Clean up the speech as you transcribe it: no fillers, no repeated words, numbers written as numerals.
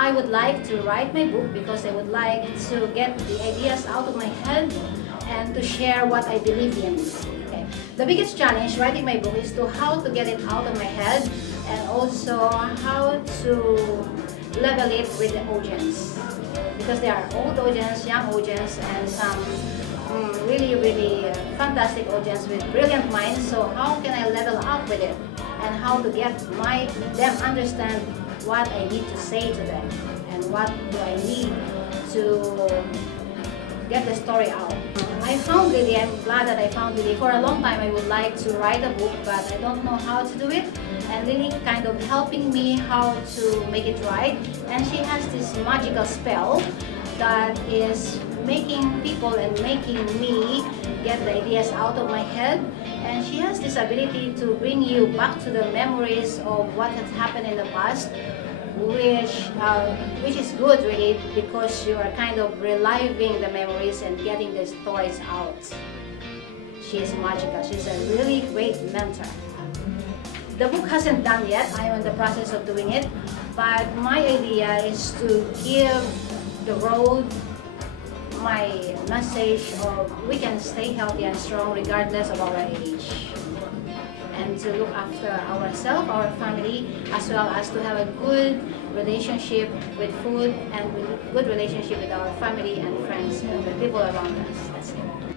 I would like to write my book because I would like to get the ideas out of my head and to share what I believe in. Okay. The biggest challenge writing my book is to how to get it out of my head and also how to level it with the audience. Because there are old audience, young audience, and some really fantastic audience with brilliant minds. So how can I level up with it and how to get them understand what I need to say to them and what do I need to get the story out. I found Lily, I'm glad that I found Lily. For a long time I would like to write a book but I don't know how to do it, and Lily kind of helping me how to make it right, and she has this magical spell that is making people and making me get the ideas out of my head, and she has this ability to bring you back to the memories of what has happened in the past, which is good really because you are kind of reliving the memories and getting the stories out. She is magical. She's a really great mentor. The book hasn't done yet. I'm in the process of doing it, but my idea is to give the road my message of we can stay healthy and strong regardless of our age, and to look after ourselves, our family, as well as to have a good relationship with food and good relationship with our family and friends and the people around us. That's it.